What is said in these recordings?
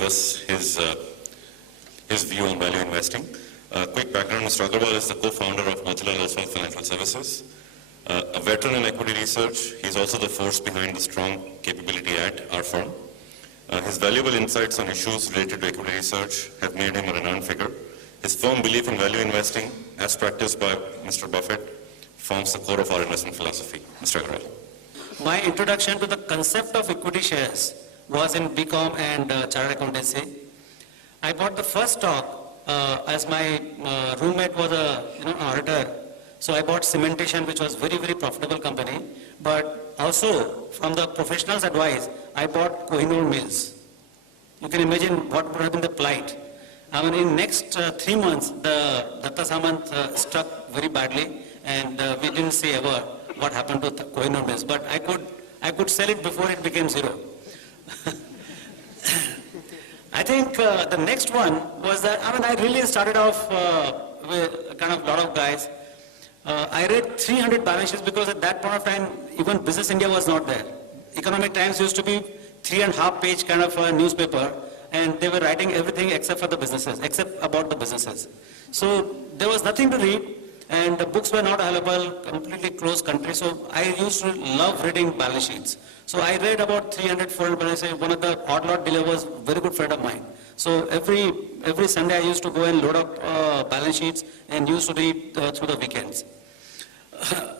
give us his view on value investing. Quick background, Mr. Agrawal is the co-founder of Motilal Oswal Financial Services. A veteran in equity research, he's also the force behind the strong capability at our firm. His valuable insights on issues related to equity research have made him a renowned figure. His firm belief in value investing, as practiced by Mr. Buffett, forms the core of our investment philosophy. Mr. Agrawal. My introduction to the concept of equity shares was in BCom and Chartered Accountancy. I bought the first stock as my roommate was an auditor. So I bought Cementation, which was very, very profitable company. But also, from the professional's advice, I bought Kohinoor Mills. You can imagine what would have been the plight. I mean, in next 3 months, the Datta Samant struck very badly, and we didn't see ever what happened to Kohinoor Mills. But I could sell it before it became zero. I think the next one was that, I really started off with kind of a lot of guys. I read 300 balance sheets because at that point of time, even Business India was not there. Economic Times used to be 3.5-page kind of a newspaper, and they were writing everything except for the businesses, except about the businesses. So there was nothing to read, and the books were not available, completely closed country. So I used to love reading balance sheets. So I read about 300, 400 balance sheets. One of the odd lot dealer was a very good friend of mine. So every Sunday I used to go and load up balance sheets and used to read through the weekends.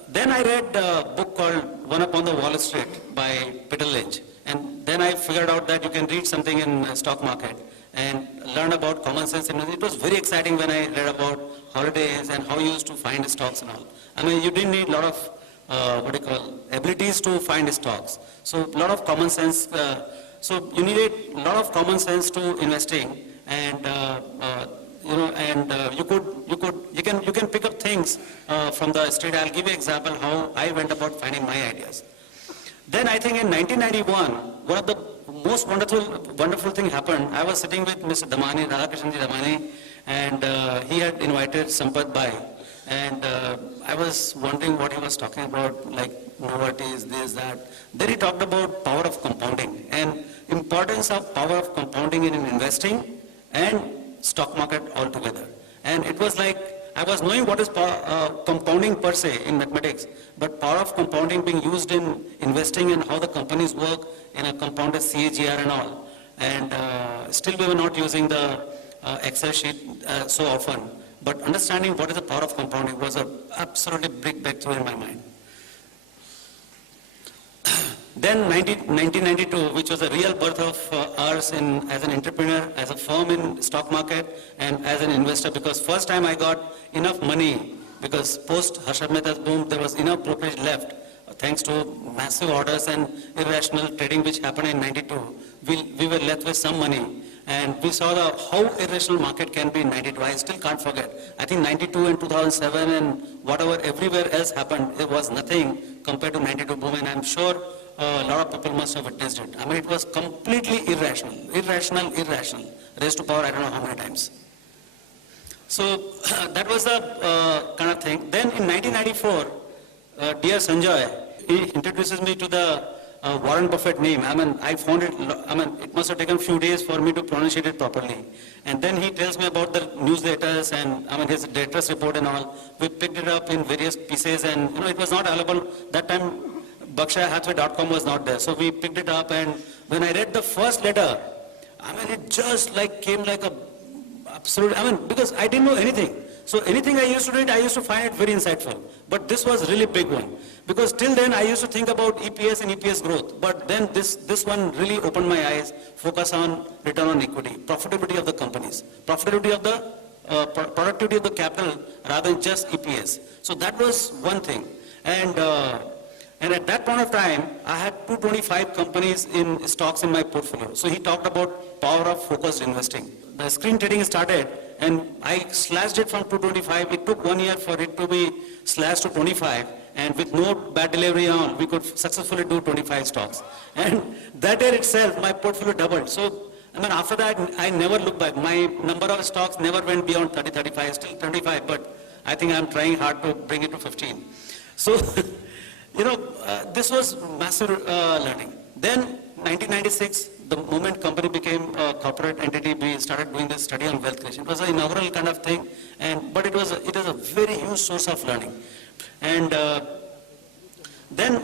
Then I read a book called One Upon the Wall Street by Peter Lynch. And then I figured out that you can read something in stock market and learn about common sense. And it was very exciting when I read about holidays and how you used to find stocks and all. I mean, you didn't need a lot of, abilities to find stocks. So a lot of common sense. So you needed a lot of common sense to investing, and you can pick up things from the street. I'll give you an example how I went about finding my ideas. Then I think in 1991, one of the most wonderful thing happened. I was sitting with Mr. Damani, Radhakrishnan Damani, and he had invited Sampath Bhai. And I was wondering what he was talking about, like novelties, this, that. Then he talked about power of compounding and importance of power of compounding in investing and stock market altogether. And it was like, I was knowing what is compounding per se in mathematics, but power of compounding being used in investing and how the companies work in a compounded CAGR and all. And still we were not using the Excel sheet so often. But understanding what is the power of compounding was an absolutely big breakthrough in my mind. Then 1992, which was a real birth of ours as an entrepreneur, as a firm in stock market, and as an investor, because first time I got enough money, because post Harshad Mehta's boom, there was enough brokerage left, thanks to massive orders and irrational trading which happened in 92. We were left with some money. And we saw how irrational market can be in 92. I still can't forget. I think 92 and 2007 and whatever everywhere else happened, it was nothing compared to 92 boom. And I'm sure a lot of people must have witnessed it. I mean, it was completely irrational. Raised to power, I don't know how many times. So that was the kind of thing. Then in 1994, dear Sanjay, he introduces me to the Warren Buffett name. I mean, I found it, it must have taken a few days for me to pronunciate it properly. And then he tells me about the newsletters and, his director's report and all. We picked it up in various pieces and, it was not available. That time, BerkshireHathaway.com was not there. So we picked it up, and when I read the first letter, it just came like a absolute, because I didn't know anything. So anything I used to read, I used to find it very insightful. But this was a really big one. Because till then, I used to think about EPS and EPS growth. But then this one really opened my eyes, focus on return on equity, profitability of the companies, profitability of the productivity of the capital rather than just EPS. So that was one thing. And at that point of time, I had 225 companies in stocks in my portfolio. So he talked about power of focused investing. The screen trading started, and I slashed it from 225. It took 1 year for it to be slashed to 25. And with no bad delivery on, we could successfully do 25 stocks. And that year itself, my portfolio doubled. So, after that, I never looked back. My number of stocks never went beyond 30, 35, still 25, but I think I'm trying hard to bring it to 15. So, this was massive learning. Then, 1996, the moment company became a corporate entity, we started doing this study on wealth creation. It was an inaugural kind of thing, but it is a very huge source of learning. And then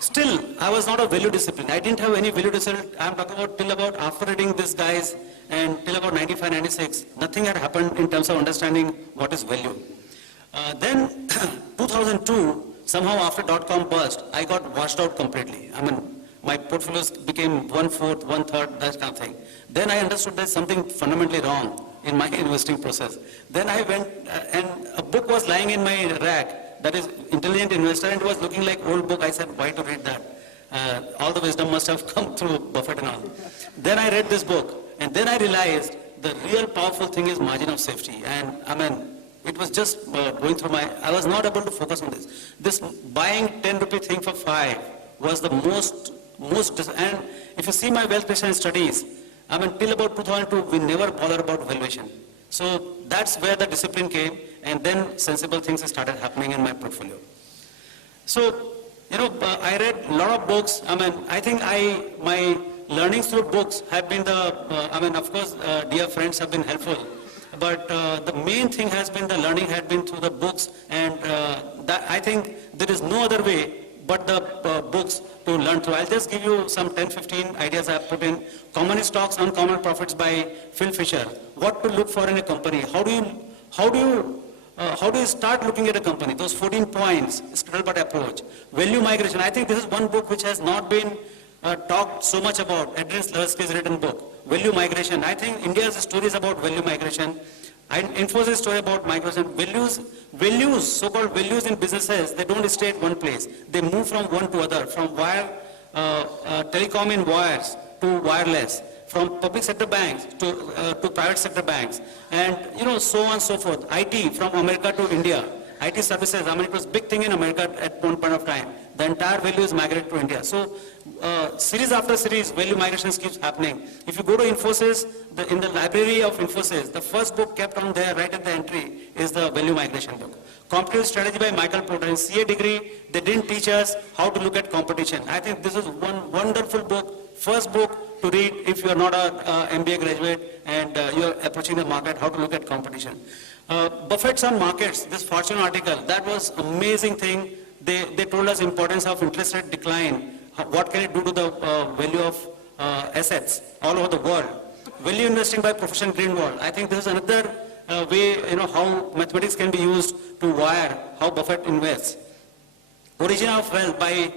still, I was not a value discipline. I didn't have any value discipline. I'm talking about till about after reading these guys and till about 95, 96, nothing had happened in terms of understanding what is value. Then 2002, somehow after dot-com burst, I got washed out completely. I mean, my portfolios became 1/4, 1/3, that kind of thing. Then I understood there's something fundamentally wrong in my investing process. Then I went, and a book was lying in my rack, that is Intelligent Investor, and it was looking like old book. I said, why to read that? All the wisdom must have come through Buffett and all. Then I read this book, and then I realized the real powerful thing is margin of safety. And I mean, it was just going through I was not able to focus on this. This buying 10 rupee thing for 5 was the most, and if you see my wealth creation studies, I mean, till about 2002, we never bothered about valuation. So that's where the discipline came, and then sensible things started happening in my portfolio. So, I read a lot of books. I mean, I think my learnings through books have been of course, dear friends have been helpful. But the main thing has been the learning had been through the books, and that I think there is no other way but the books to learn through. I'll just give you some 10, 15 ideas I've put in. Common Stocks, Uncommon Profits by Phil Fisher. What to look for in a company. How do you start looking at a company? Those 14 points, Scuttlebot approach. Value migration. I think this is one book which has not been talked so much about. Adrian Slutsky's written book. Value migration. I think India's story is about value migration. Infosys story about migration. Values, so-called values in businesses, they don't stay at one place. They move from one to other, from telecom in wires to wireless, from public sector banks to private sector banks, and so on and so forth. IT from America to India. IT services, I mean, it was a big thing in America at one point of time. The entire value is migrated to India. So series after series, value migrations keeps happening. If you go to Infosys, in the library of Infosys, the first book kept on there right at the entry is the value migration book. Competitive Strategy by Michael Porter. In CA degree, they didn't teach us how to look at competition. I think this is one wonderful book, first book to read if you are not an MBA graduate and you are approaching the market, how to look at competition. Buffett's on markets, this Fortune article, that was amazing thing. They told us importance of interest rate decline. What can it do to the value of assets all over the world? Value investing by Professor Greenwald. I think this is another way, how mathematics can be used to wire how Buffett invests. Origin of Wealth by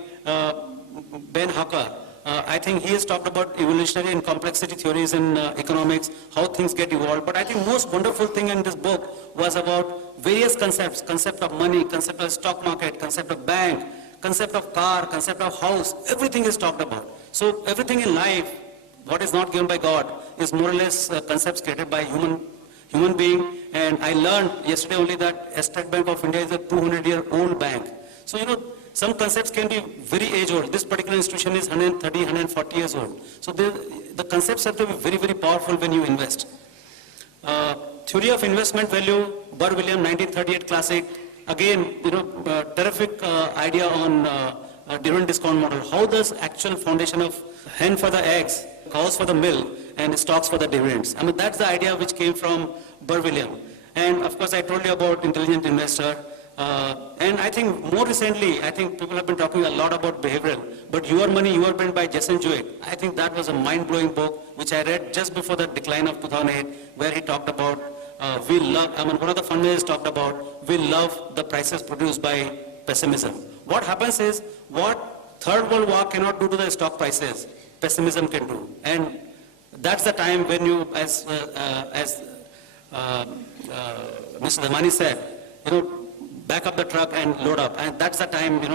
Ben Harker. I think he has talked about evolutionary and complexity theories in economics, how things get evolved. But I think most wonderful thing in this book was about various concepts, concept of money, concept of stock market, concept of bank, concept of car, concept of house, everything is talked about. So everything in life, what is not given by God, is more or less concepts created by human being. And I learned yesterday only that State Bank of India is a 200-year-old bank. So, some concepts can be very age-old. This particular institution is 130, 140 years old. So the concepts have to be very, very powerful when you invest. Theory of investment value, Burr William, 1938 classic. Again, terrific idea on dividend discount model. How does actual foundation of hen for the eggs, cows for the milk, and stocks for the dividends? I mean, that's the idea which came from Burr William. And of course, I told you about Intelligent Investor. And I think more recently, I think people have been talking a lot about behavioral, but Your Money, Your Brain by Jason Jewett. I think that was a mind-blowing book, which I read just before the decline of 2008, where he talked about, one of the fund managers talked about, we love the prices produced by pessimism. What happens is, what Third World War cannot do to the stock prices, pessimism can do. And that's the time when you, as Mr. Damani said, back up the truck and load up. And that's the time, you